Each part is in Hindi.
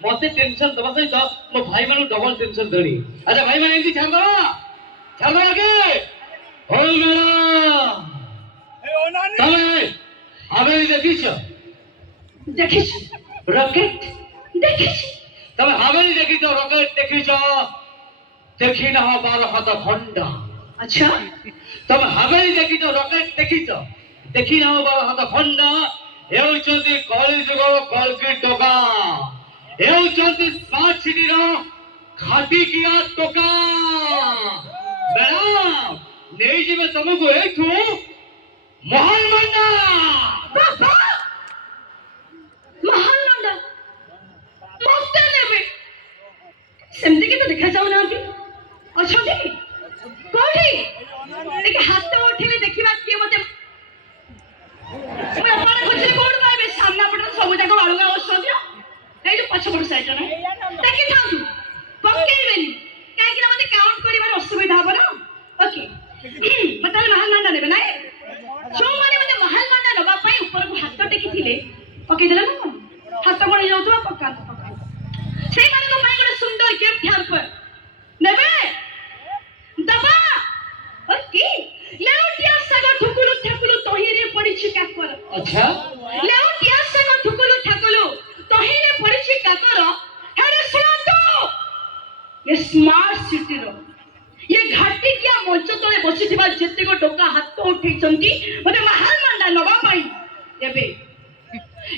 मते टेंशन दबा सहित मो भाई मानु डबल टेंशन देनी। अच्छा भाई माने एंती छाड़ दो के हो मैडम तमे हवेली देखिछ रॉकेट देखिछ तमे हवेली देखिछ रॉकेट देखिछ देखि ना हो 12 हाथ खंडा। अच्छा तमे हवेली देखिछ रॉकेट देखिछ देखि ना हो 12 हाथ खंडा हेउचंती कॉलेज जुग कलकी टका हेउचंती स्मार्ट सिटी रो खाटी किया टका मैडम नहीं जी मैं तुमको एठू महल मंडा बाबा महल मंडा मस्ते देबे सेमती के तो देखा जाऊ ना अच्छा दी कोठी देखि हाथ उठेले देखिबा के मते मैं अपन खुशी कोड पाइबे सामना पड़ सब जाक आलुगा औषध ए जो पछ पड़ साइड ना देखि थाउ तू पक्केबेनी काहे कि मते काउंट करिबार असुविधा हो ना ओके मतलब महल मंडा नेबे ना जो माने मते महल मंडा नबा पई ऊपर को हाथ टेकिथिले पके देला ना हाथ कोन जाउतबा पक्का सेई माने को पई गोटे सुंदर गिफ्ट ध्यान पर नेबे दबा ओके लेउटिया सगो ठुकुलु ठकुलु तोहिरे पडिछि काकर। अच्छा लेउटिया सगो ठुकुलु ठकुलु तोहिरे पडिछि काकर हेरे सुना तो ये स्मार्ट सिटी रो ये घाटी किया मंच तले बसिथिबा जेतेको डोका हाथ उठैचंती मते महल मंडा नबा पाई एबे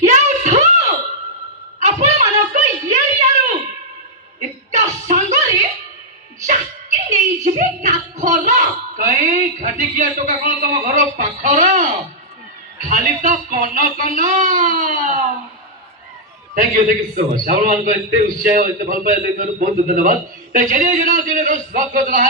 या उठो आपण मानको ये यारो एकटा संगरे जाके नहीं जिबे काखर कई घाटी किया टोका कोन तम घर पाखर खाली तो कन कन। Thank you so much. आप लोगों को इतने उत्साह इतने भल पाए बहुत धन्यवाद। तो चलिए जनाब जिन्हें रोज वक्त होता है